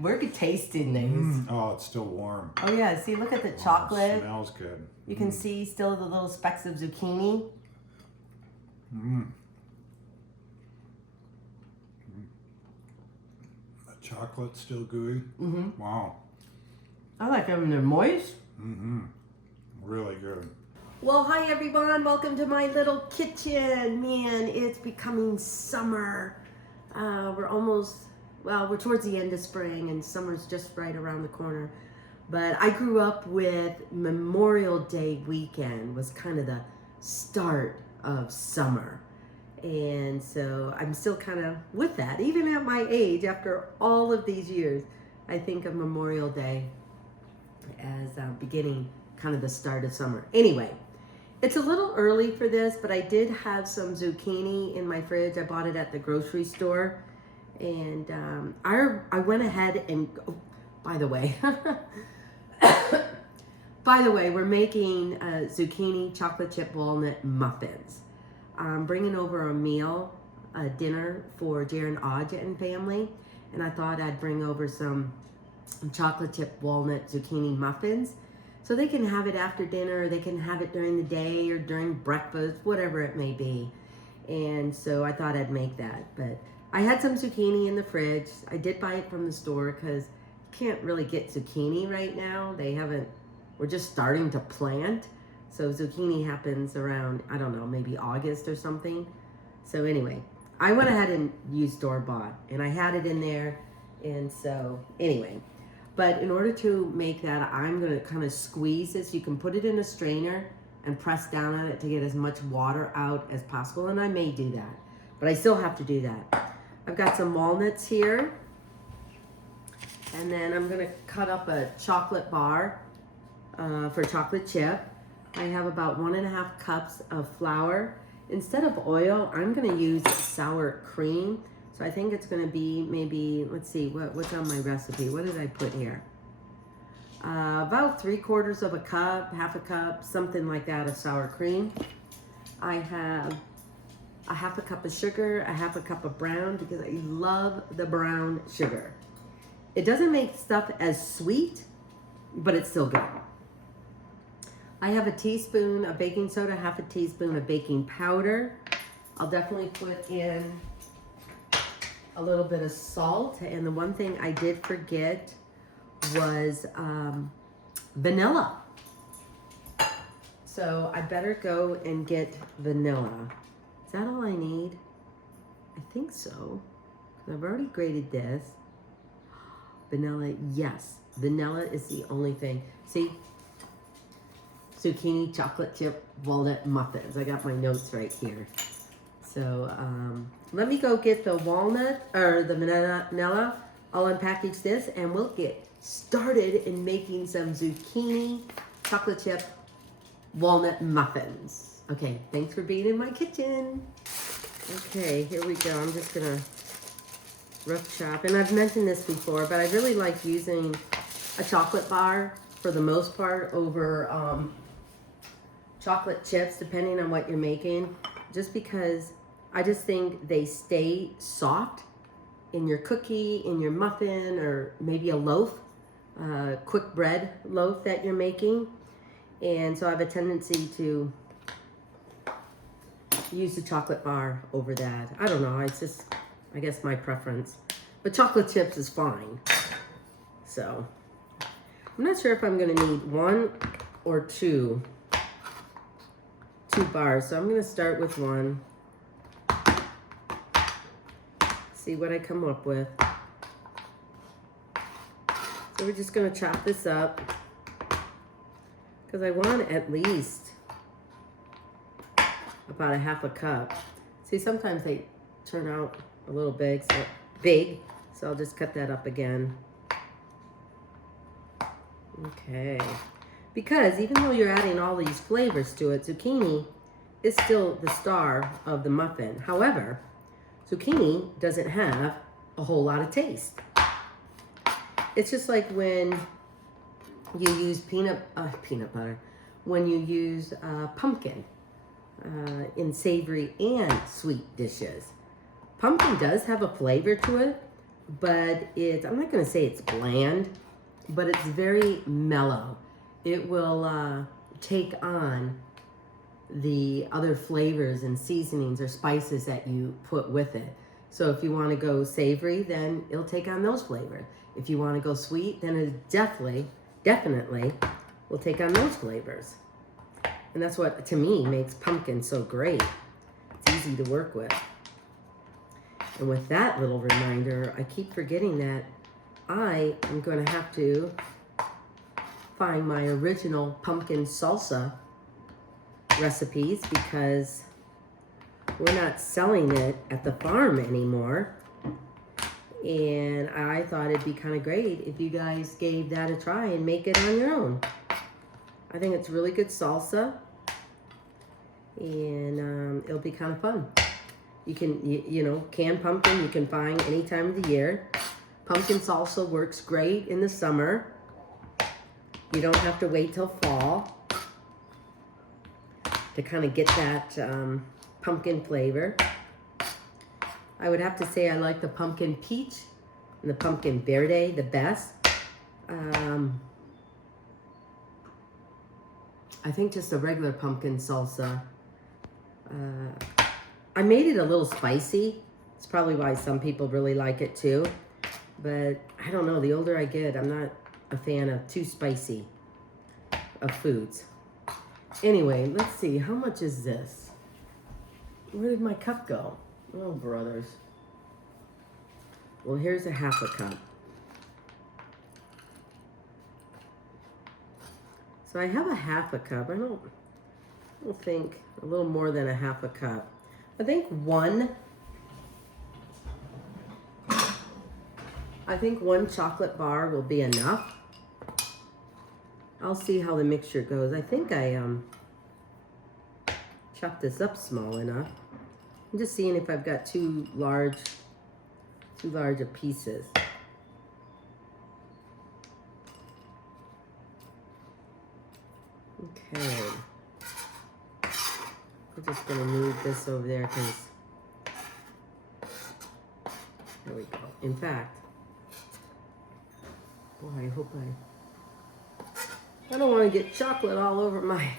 We're tasting these. Oh, it's still warm. Oh yeah, see, look at the chocolate. It smells good. You can see still the little specks of zucchini. The chocolate's still gooey. Wow. I like them, they're moist. Really good. Well, hi everyone, welcome to my little kitchen. Man, it's becoming summer. We're towards the end of spring and summer's just right around the corner. But I grew up with Memorial Day weekend was kind of the start of summer. And so I'm still kind of with that. Even at my age, after all of these years, I think of Memorial Day as beginning kind of the start of summer. Anyway, it's a little early for this, but I did have some zucchini in my fridge. I bought it at the grocery store. And I went ahead and, oh, by the way, we're making zucchini chocolate chip walnut muffins. I'm bringing over a meal, a dinner for Jaron Odge and family. And I thought I'd bring over some chocolate chip walnut zucchini muffins. So they can have it after dinner, or they can have it during the day or during breakfast, whatever it may be. And so I thought I'd make that. But I had some zucchini in the fridge. I did buy it from the store because you can't really get zucchini right now. We're just starting to plant. So zucchini happens around, I don't know, maybe August or something. So anyway, I went ahead and used store-bought and I had it in there. And so anyway, but in order to make that, I'm gonna kind of squeeze this. You can put it in a strainer and press down on it to get as much water out as possible. And I may do that, but I still have to do that. I've got some walnuts here. And then I'm gonna cut up a chocolate bar for chocolate chip. I have about 1.5 cups of flour. Instead of oil, I'm gonna use sour cream. So I think it's gonna be maybe, let's see, what's on my recipe? What did I put here? About 3/4 of a cup, 1/2 cup, something like that of sour cream. I have 1/2 cup of sugar, 1/2 cup of brown, because I love the brown sugar. It doesn't make stuff as sweet, but it's still good. I have a teaspoon of baking soda, 1/2 teaspoon of baking powder. I'll definitely put in a little bit of salt. And the one thing I did forget was vanilla. So I better go and get vanilla. Is that all I need? I think so. I've already grated this. Vanilla, yes. Vanilla is the only thing. See? Zucchini chocolate chip walnut muffins. I got my notes right here. So let me go get the walnut or the vanilla. I'll unpackage this and we'll get started in making some zucchini chocolate chip walnut muffins. Okay, thanks for being in my kitchen. Okay, here we go. I'm just gonna rough chop. And I've mentioned this before, but I really like using a chocolate bar for the most part over chocolate chips, depending on what you're making, just because I just think they stay soft in your cookie, in your muffin, or maybe a loaf, quick bread loaf that you're making. And so I have a tendency to use the chocolate bar over that. I don't know, it's just, I guess, my preference. But chocolate chips is fine. So I'm not sure if I'm gonna need 1 or 2 bars. So I'm gonna start with 1. See what I come up with. So we're just gonna chop this up because I want at least about 1/2 cup. See, sometimes they turn out a little big, so I'll just cut that up again. Okay. Because even though you're adding all these flavors to it, zucchini is still the star of the muffin. However, zucchini doesn't have a whole lot of taste. It's just like when you use peanut butter, when you use pumpkin in savory and sweet dishes. Pumpkin does have a flavor to it, but I'm not going to say it's bland, but it's very mellow. It will take on the other flavors and seasonings or spices that you put with it. So if you want to go savory, then it'll take on those flavors. If you want to go sweet, then it definitely will take on those flavors. And that's what, to me, makes pumpkin so great. It's easy to work with. And with that little reminder, I keep forgetting that I am going to have to find my original pumpkin salsa recipes because we're not selling it at the farm anymore. And I thought it'd be kind of great if you guys gave that a try and make it on your own. I think it's really good salsa, and it'll be kind of fun. You can, you know, canned pumpkin you can find any time of the year. Pumpkin salsa works great in the summer. You don't have to wait till fall to kind of get that pumpkin flavor. I would have to say I like the pumpkin peach and the pumpkin verde the best. I think just a regular pumpkin salsa. I made it a little spicy. It's probably why some people really like it too. But I don't know, the older I get, I'm not a fan of too spicy of foods. Anyway, let's see, how much is this? Where did my cup go? Oh, brothers. Well, here's a half a cup. So I have a half a cup. I don't think a little more than a half a cup. I think one chocolate bar will be enough. I'll see how the mixture goes. I think I chopped this up small enough. I'm just seeing if I've got too large of pieces. Okay. I'm just gonna move this over there because there we go. In fact, boy, I hope I don't want to get chocolate all over my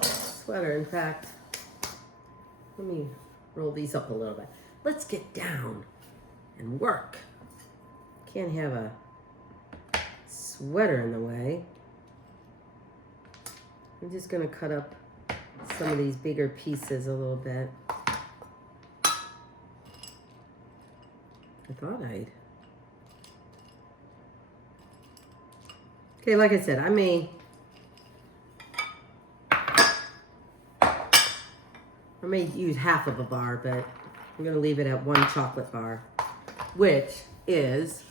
sweater. In fact, let me roll these up a little bit. Let's get down and work. Can't have a sweater in the way. I'm just gonna cut up some of these bigger pieces a little bit. I thought I'd. Okay, like I said, I may use half of a bar, but I'm gonna leave it at one chocolate bar, which is,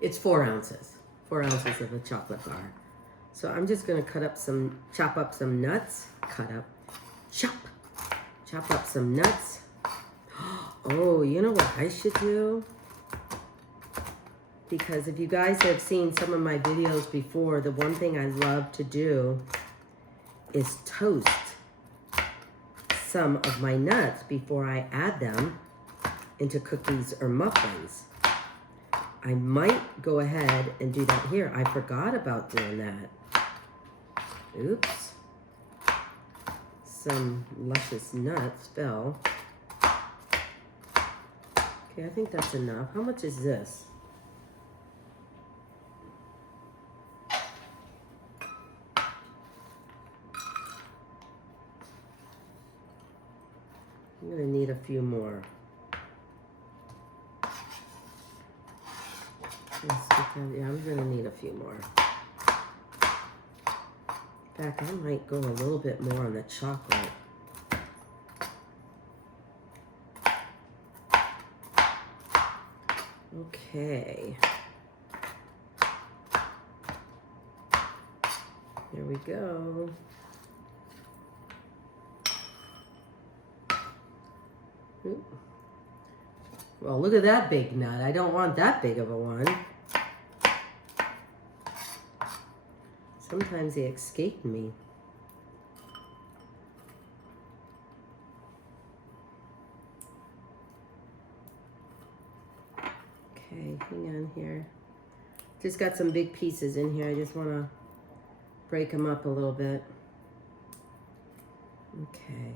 it's 4 ounces. 4 ounces of a chocolate bar. So I'm just gonna chop up some nuts. Chop up some nuts. Oh, you know what I should do? Because if you guys have seen some of my videos before, the one thing I love to do is toast some of my nuts before I add them into cookies or muffins. I might go ahead and do that here. I forgot about doing that. Oops. Some luscious nuts fell. Okay, I think that's enough. How much is this? I'm gonna need a few more. Yeah, I'm gonna need a few more. In fact, I might go a little bit more on the chocolate. Okay. There we go. Ooh. Well, look at that big nut. I don't want that big of a one. Sometimes they escape me. Okay, hang on here. Just got some big pieces in here. I just want to break them up a little bit. Okay.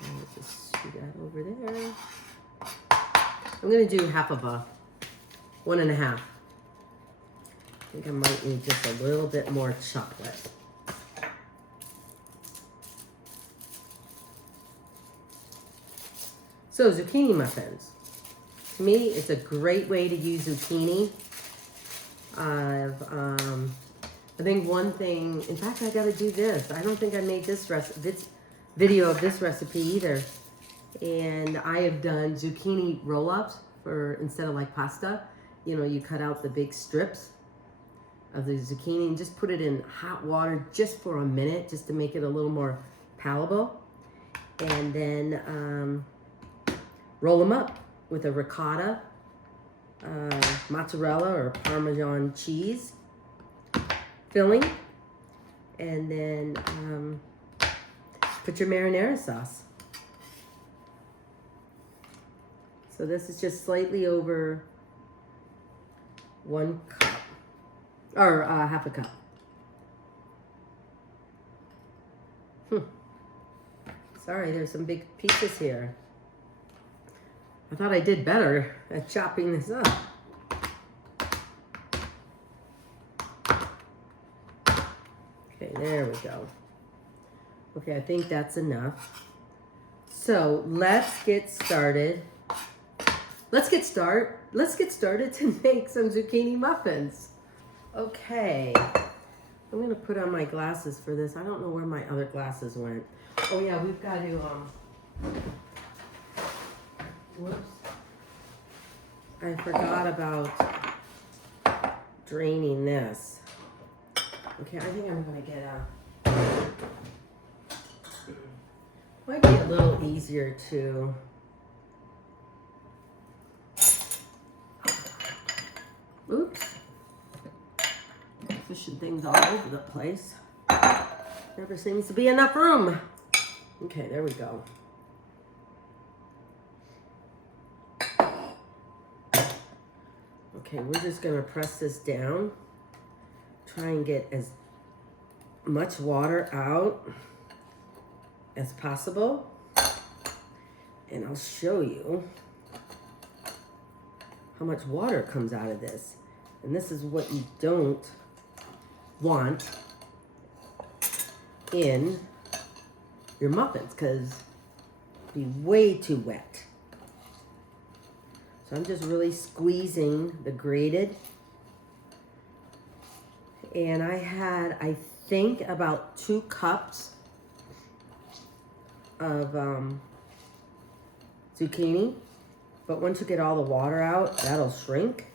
I'll just shoot that over there. I'm going to do half of a 1.5. I think I might need just a little bit more chocolate. So zucchini muffins. To me, it's a great way to use zucchini. I think one thing, in fact, I gotta do this. I don't think I made this video of this recipe either. And I have done zucchini roll-ups for, instead of like pasta, you know, you cut out the big strips of the zucchini and just put it in hot water just for a minute, just to make it a little more palatable. And then roll them up with a ricotta, mozzarella or Parmesan cheese filling, and then put your marinara sauce. So this is just slightly over 1 cup, or half a cup. Sorry, there's some big pieces here. I thought I did better at chopping this up. Okay, there we go. Okay, I think that's enough. So let's get started. Let's get started to make some zucchini muffins. Okay, I'm gonna put on my glasses for this. I don't know where my other glasses went. Oh yeah, we've got to, whoops. I forgot about draining this. Okay, I think I'm gonna get might be a little easier to oops. Pushing things all over the place. Never seems to be enough room. Okay, there we go. Okay, we're just gonna press this down. Try and get as much water out as possible. And I'll show you how much water comes out of this. And this is what you don't want in your muffins, because it'd be way too wet. So I'm just really squeezing the grated. And I had, I think, about 2 cups of zucchini. But once you get all the water out, that'll shrink.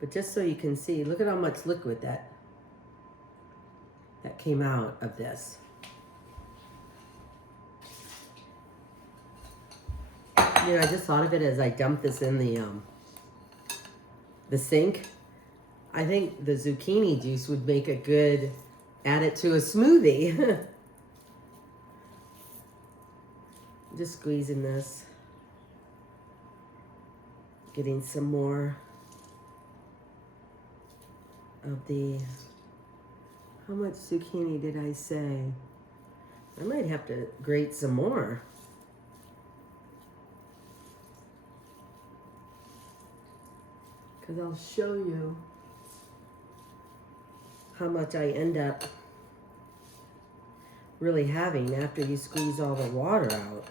But just so you can see, look at how much liquid that came out of this. You know, I just thought of it as I dumped this in the sink. I think the zucchini juice would make a good, add it to a smoothie. Just squeezing this. Getting some more of the, how much zucchini did I say? I might have to grate some more. Because I'll show you how much I end up really having after you squeeze all the water out.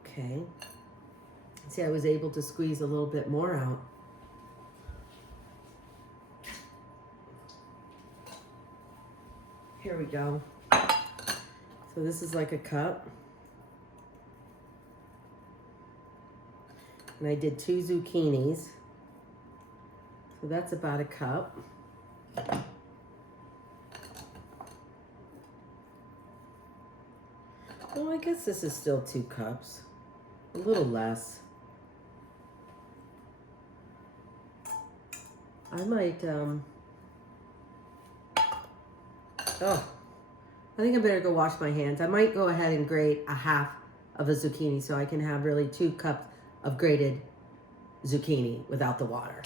Okay. See, I was able to squeeze a little bit more out. Here we go. So this is like a cup. And I did 2 zucchinis. So that's about a cup. Well, I guess this is still 2 cups. A little less. I might, oh, I think I better go wash my hands. I might go ahead and grate a half of a zucchini so I can have really 2 cups of grated zucchini without the water.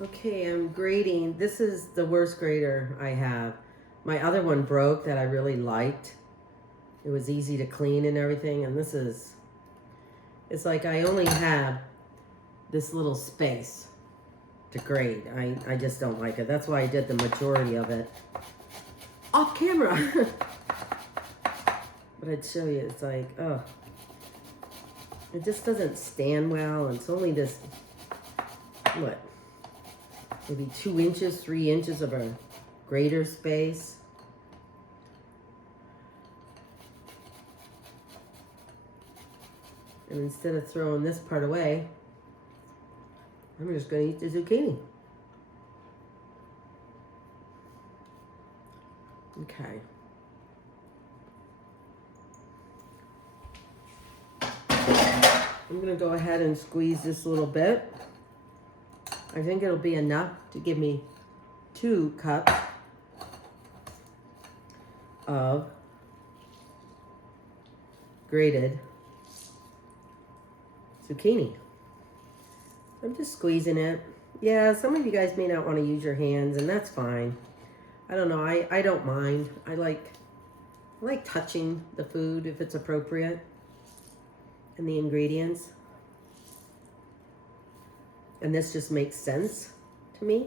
Okay, I'm grating. This is the worst grater I have. My other one broke that I really liked. It was easy to clean and everything, and this is, it's like I only have this little space to grate. I just don't like it. That's why I did the majority of it off camera. But I'd show you, it's like, oh, it just doesn't stand well. It's only this, what, maybe 2 inches, 3 inches of a grater space. And instead of throwing this part away, I'm just going to eat the zucchini. Okay. I'm going to go ahead and squeeze this a little bit. I think it'll be enough to give me 2 cups of grated zucchini. I'm just squeezing it. Yeah, some of you guys may not want to use your hands, and that's fine. I don't know. I don't mind. I like touching the food if it's appropriate and the ingredients. And this just makes sense to me.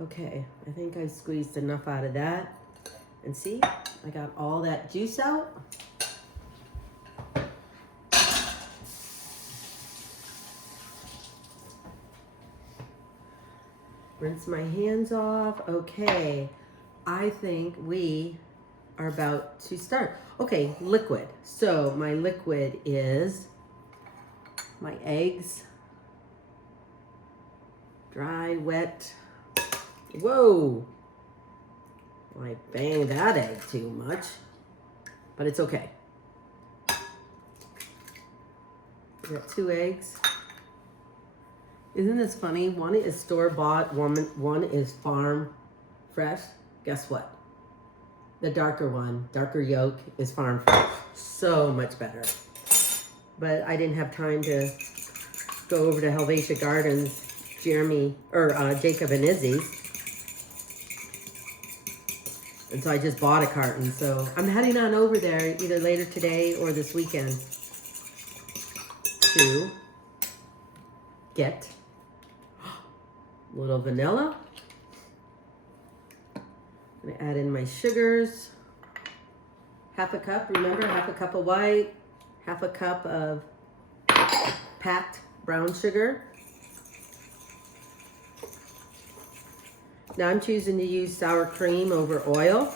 Okay, I think I squeezed enough out of that. And see, I got all that juice out. Rinse my hands off. Okay, I think we are about to start. Okay, liquid. So my liquid is my eggs. Dry, wet. Whoa! I banged that egg too much, but it's okay. I got 2 eggs. Isn't this funny? One is store-bought, one is farm fresh. Guess what? The darker one, darker yolk, is farm fresh. So much better. But I didn't have time to go over to Helvetia Gardens, Jacob and Izzy's. And so I just bought a carton. So I'm heading on over there either later today or this weekend to get a little vanilla. I'm gonna add in my sugars. Half a cup, remember, half a cup of white, half a cup of packed brown sugar. Now I'm choosing to use sour cream over oil.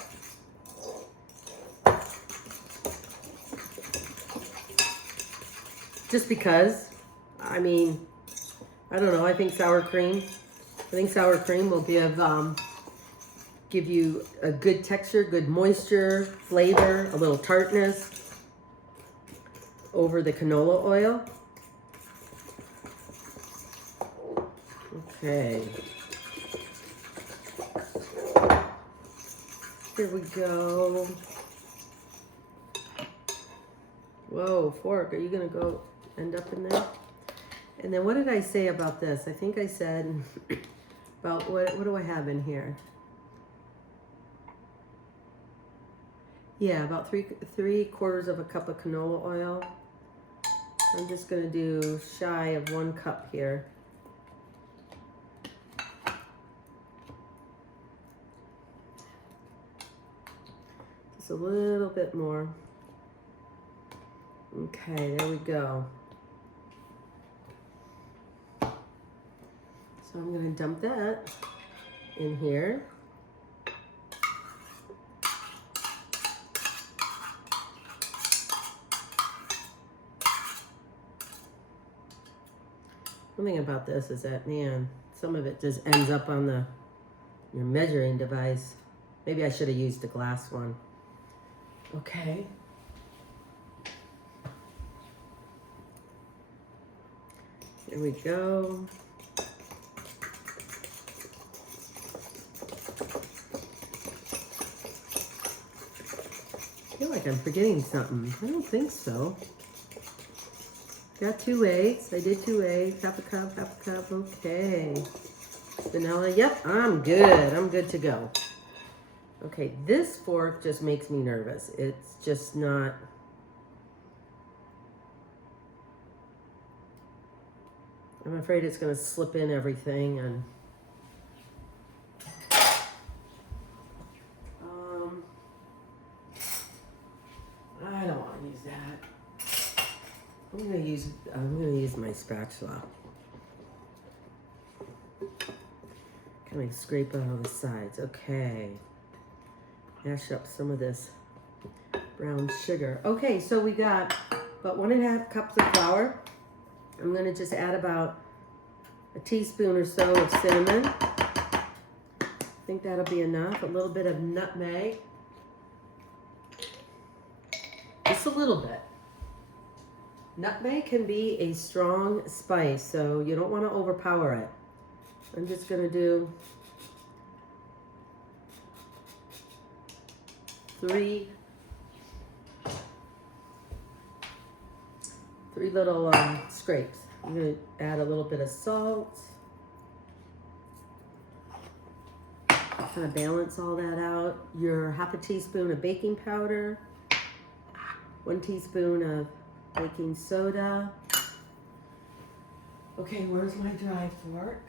Just because, I mean, I don't know, I think sour cream will give you a good texture, good moisture, flavor, a little tartness over the canola oil. Okay. Here we go. Whoa, fork, are you gonna go end up in there? And then what did I say about this? I think I said about, what do I have in here? Yeah, about three quarters of a cup of canola oil. I'm just gonna do shy of 1 cup here. Just a little bit more. Okay, there we go. So I'm gonna dump that in here. One thing about this is that, man, some of it just ends up on your measuring device. Maybe I should have used the glass one. Okay. There we go. I feel like I'm forgetting something. I don't think so. Got 2 eggs. I did 2 eggs. Half a cup, half a cup. Okay. Vanilla. Yep, I'm good. I'm good to go. Okay, this fork just makes me nervous. It's just not... I'm afraid it's going to slip in everything and... I don't want to use that. I'm gonna use my spatula. Kind of scrape out all the sides. Okay. Mash up some of this brown sugar. Okay, so we got about 1.5 cups of flour. I'm gonna just add about a teaspoon or so of cinnamon. I think that'll be enough. A little bit of nutmeg. Just a little bit. Nutmeg can be a strong spice, so you don't want to overpower it. I'm just going to do 3 little scrapes. I'm going to add a little bit of salt. Kind of balance all that out. Your half a teaspoon of baking powder. 1 teaspoon of baking soda. Okay, where's my dry fork?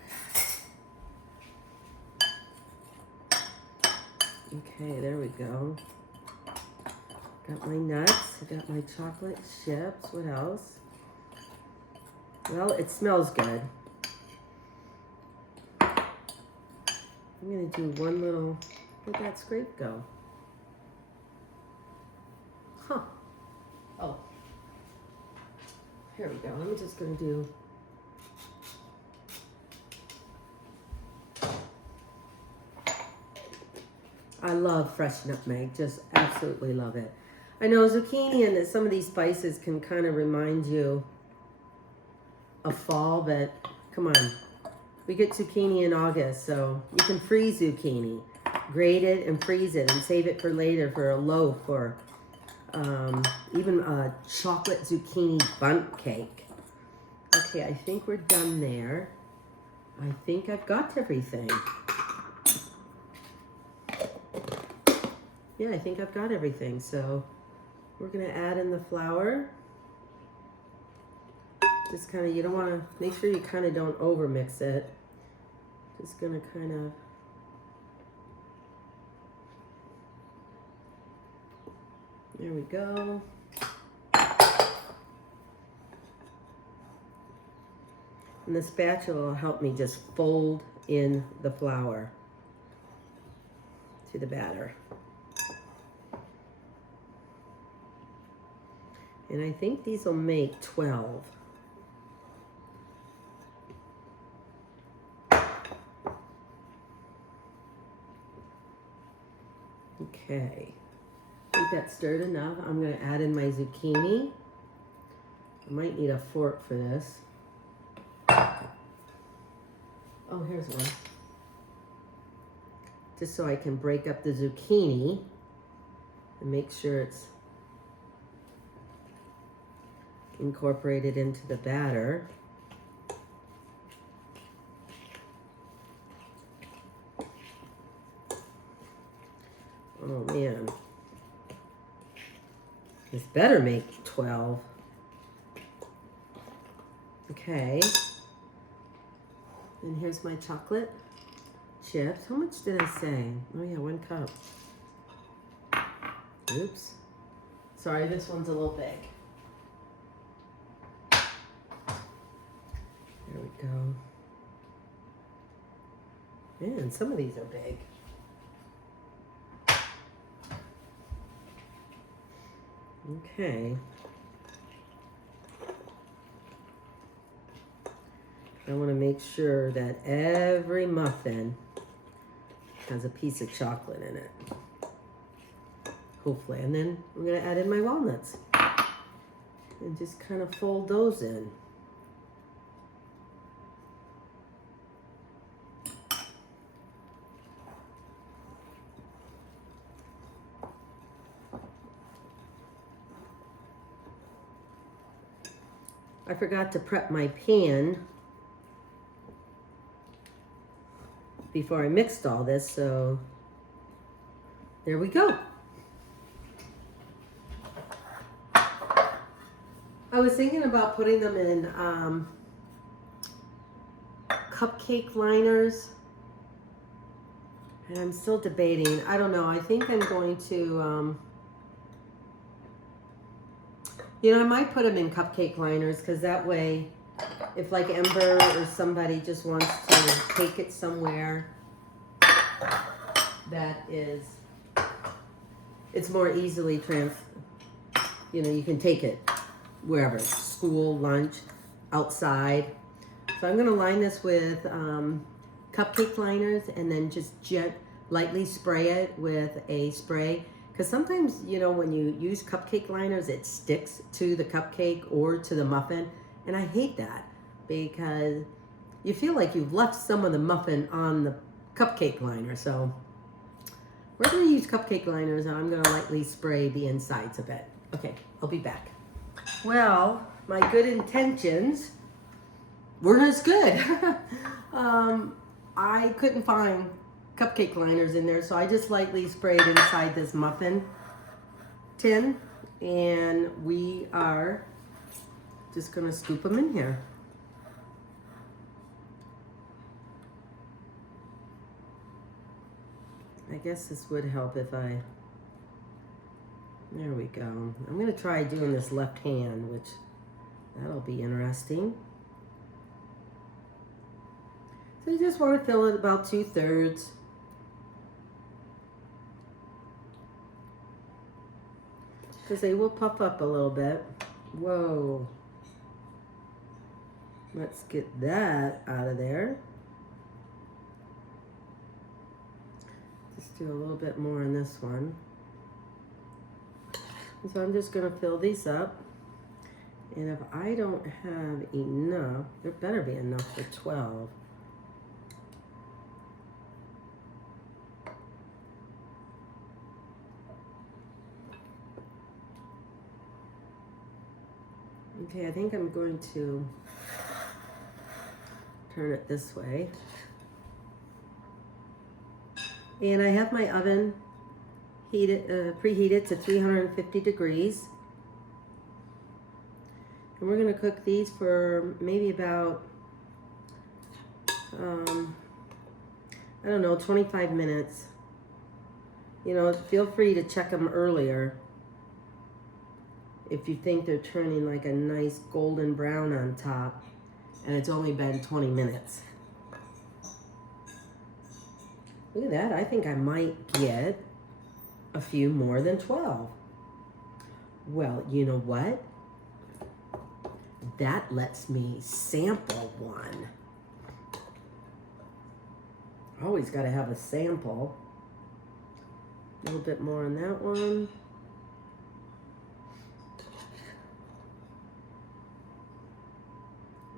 Okay, there we go. Got my nuts. I got my chocolate chips. What else? Well, it smells good. I'm gonna do one little, where'd that scrape go? Huh. Oh. Here we go. I'm just gonna do I love fresh nutmeg, just absolutely love it. I know zucchini and some of these spices can kind of remind you of fall, but come on. We get zucchini in August, so you can freeze zucchini. Grate it and freeze it and save it for later for a loaf or even a chocolate zucchini bundt cake. Okay, I think we're done there. I think I've got everything. Yeah, I think I've got everything. So we're gonna add in the flour. Just kind of, you don't want to, make sure you kind of don't over mix it. Just gonna kind of, there we go. And the spatula will help me just fold in the flour to the batter. And I think these will make 12. Okay, I think that's stirred enough. I'm gonna add in my zucchini. I might need a fork for this. Oh, here's one. Just so I can break up the zucchini and make sure it's incorporated into the batter. Oh man, this better make 12. Okay, and here's my chocolate chips. How much did I say? Oh yeah, 1 cup. Oops, sorry, this one's a little big. There we go. Man, some of these are big. Okay. I want to make sure that every muffin has a piece of chocolate in it. Hopefully. And then I'm going to add in my walnuts. And just kind of fold those in. I forgot to prep my pan before I mixed all this, so there we go. I was thinking about putting them in cupcake liners, and I'm still debating. I don't know. I think I'm going to, you know, I might put them in cupcake liners because that way, if like Ember or somebody just wants to take it somewhere that is, it's more easily you know, you can take it wherever, school, lunch, outside. So I'm gonna line this with cupcake liners and then just lightly spray it with a spray. Because sometimes, you know, when you use cupcake liners, it sticks to the cupcake or to the muffin. And I hate that because you feel like you've left some of the muffin on the cupcake liner. So we're gonna use cupcake liners and I'm gonna lightly spray the insides of it. Okay, I'll be back. Well, my good intentions weren't as good. I couldn't find cupcake liners in there, so I just lightly sprayed inside this muffin tin, and we are just gonna scoop them in here. I guess this would help if there we go. I'm gonna try doing this left hand, which that'll be interesting. So you just want to fill it about 2/3. Because they will puff up a little bit. Whoa. Let's get that out of there. Just do a little bit more on this one. So I'm just going to fill these up. And if I don't have enough, there better be enough for 12. Okay, I think I'm going to turn it this way. And I have my oven preheated to 350 degrees. And we're going to cook these for maybe about, I don't know, 25 minutes. You know, feel free to check them earlier if you think they're turning like a nice golden brown on top and it's only been 20 minutes. Look at that. I think I might get a few more than 12. Well, you know what? That lets me sample one. Always got to have a sample. A little bit more on that one.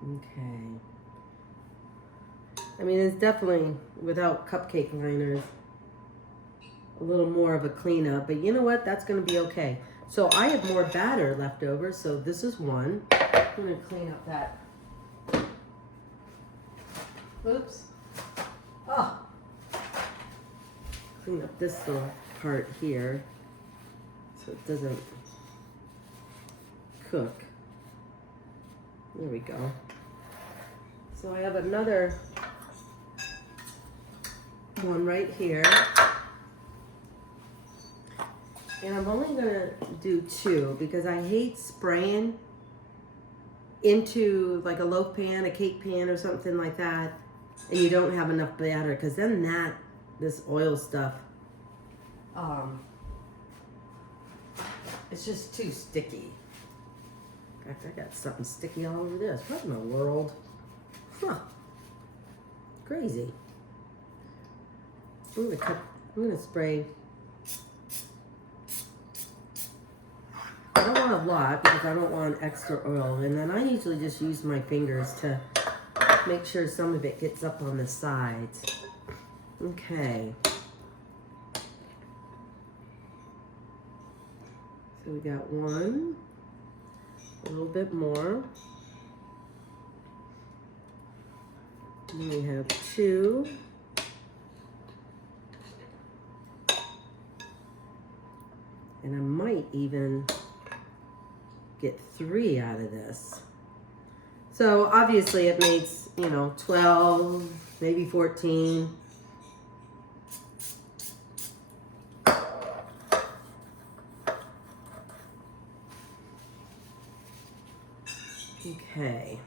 Okay. I mean, it's definitely, without cupcake liners, a little more of a cleanup. But you know what? That's going to be okay. So I have more batter left over. So this is one. I'm going to clean up that. Oops. Oh. Clean up this little part here so it doesn't cook. There we go. So I have another one right here. And I'm only going to do 2 because I hate spraying into like a loaf pan, a cake pan or something like that, and you don't have enough batter, because then this oil stuff, it's just too sticky. In fact, I got something sticky all over this. What in the world? Huh. Crazy. I'm gonna spray. I don't want a lot because I don't want extra oil. And then I usually just use my fingers to make sure some of it gets up on the sides. Okay. So we got one. A little bit more. Then we have 2. And I might even get 3 out of this. So obviously it makes, 12, maybe 14. Okay.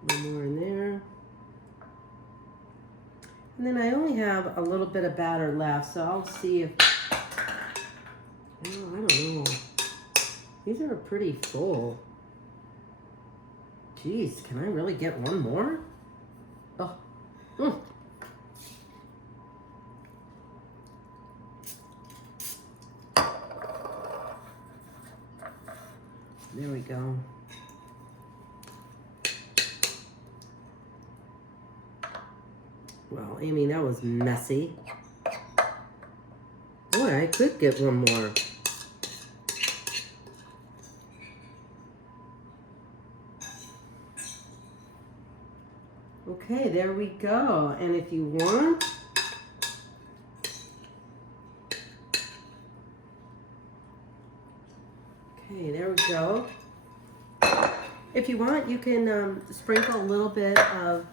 One more in there. And then I only have a little bit of batter left, so I'll see if, I don't know. These are pretty full. Jeez, can I really get one more? Oh. Mm. There we go. Well, Amy, that was messy. Boy, I could get one more. Okay, there we go. And if you want, okay, there we go. If you want, you can sprinkle a little bit of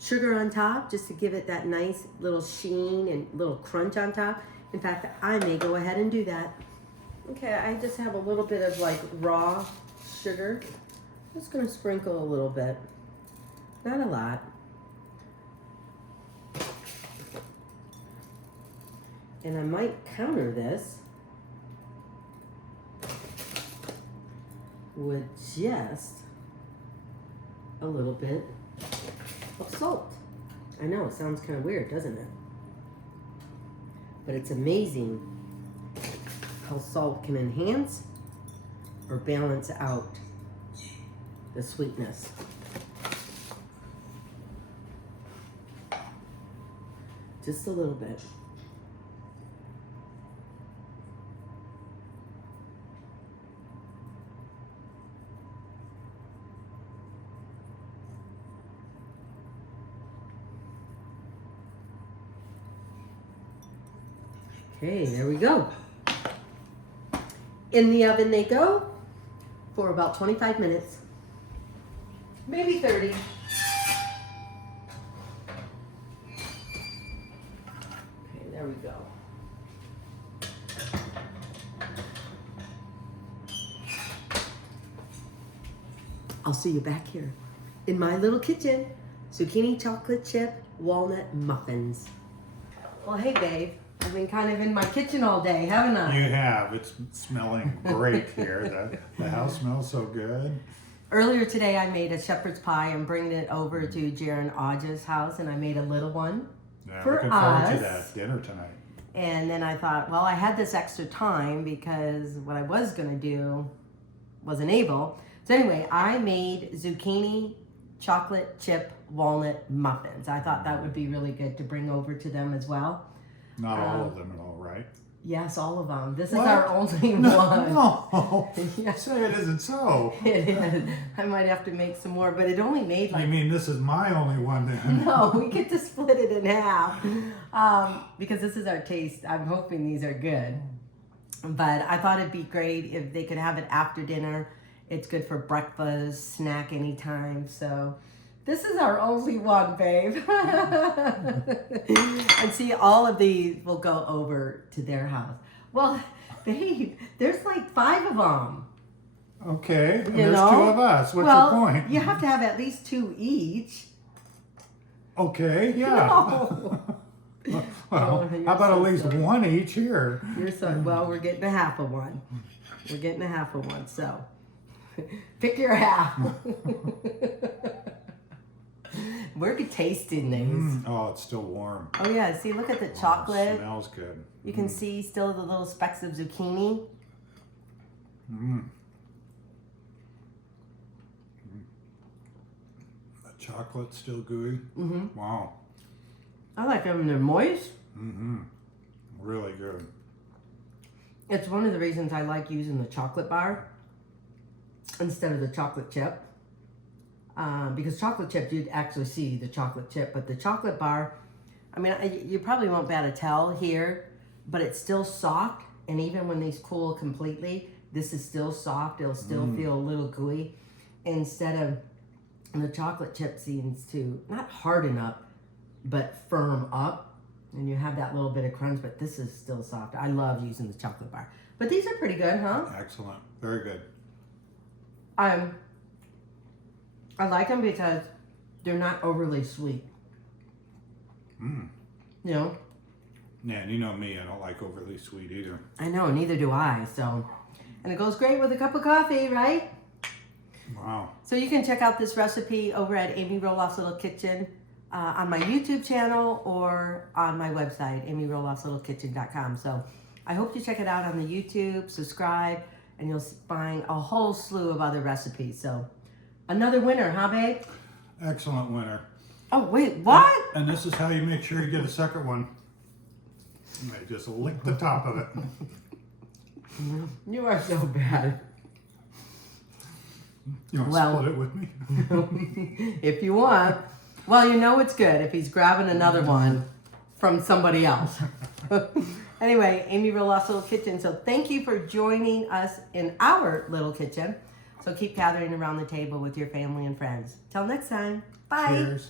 sugar on top just to give it that nice little sheen and little crunch on top. In fact, I may go ahead and do that. Okay, I just have a little bit of like raw sugar. Just gonna sprinkle a little bit, not a lot. And I might counter this with just a little bit of salt. I know, it sounds kind of weird, doesn't it? But it's amazing how salt can enhance or balance out the sweetness. Just a little bit. Okay, there we go. In the oven they go for about 25 minutes. Maybe 30. Okay, there we go. I'll see you back here in my little kitchen. Zucchini chocolate chip walnut muffins. Well, hey, babe. I've been kind of in my kitchen all day, haven't I? You have. It's smelling great here. The house smells so good. Earlier today, I made a shepherd's pie. I'm bringing it over to Jaron Audge's house, and I made a little one for looking forward us. to that dinner tonight. And then I thought, well, I had this extra time because what I was going to do wasn't able. So anyway, I made zucchini chocolate chip walnut muffins. I thought that would be really good to bring over to them as well. Not all of them at all, right? Yes, all of them. This What? is our only one. No, Yeah. say it isn't so. It is. I might have to make some more, but it only made like... You mean this is my only one then? No, we get to split it in half because this is our taste. I'm hoping these are good. But I thought it'd be great if they could have it after dinner. It's good for breakfast, snack anytime. So this is our only one, babe. And see, all of these will go over to their house. Well, babe, there's like 5 of them. Okay, and You there's know? 2 of us. What's Well, your point? you have to have at least 2 each. Okay, yeah. No. Well, Oh, you're how about so at least silly. 1 each here? You're so, well, we're getting a half of one. We're getting a half of one, so pick your half. We're tasting these. Oh, it's still warm. Oh yeah, see, look at the Oh, chocolate. smells good. You can see still the little specks of zucchini. Chocolate still gooey. Mm-hmm. Wow. I like them when they're moist. Mm-hmm. Really good. It's one of the reasons I like using the chocolate bar instead of the chocolate chip. Because chocolate chip, you'd actually see the chocolate chip, but the chocolate bar, I mean, you probably won't be able to tell here, but it's still soft. And even when these cool completely, this is still soft. It'll still feel a little gooey. Instead of the chocolate chip seems to not harden up, but firm up. And you have that little bit of crunch, but this is still soft. I love using the chocolate bar. But these are pretty good, huh? Excellent. Very good. I like them because they're not overly sweet. Mm. You know? Yeah, and you know me, I don't like overly sweet either. I know, neither do I. So, and it goes great with a cup of coffee, right? Wow. So you can check out this recipe over at Amy Roloff's Little Kitchen on my YouTube channel or on my website, amyroloffslittlekitchen.com. So I hope you check it out on the YouTube, subscribe, and you'll find a whole slew of other recipes. So another winner, huh, babe? Excellent winner. Oh, wait, what? And this is how you make sure you get a second one. You may just lick the top of it. You are so bad. You want to Well- split it with me? If you want. Well, you know it's good if he's grabbing another one from somebody else. Anyway, Amy Roloff's Little Kitchen. So thank you for joining us in our little kitchen. So keep gathering around the table with your family and friends. Till next time. Bye. Cheers.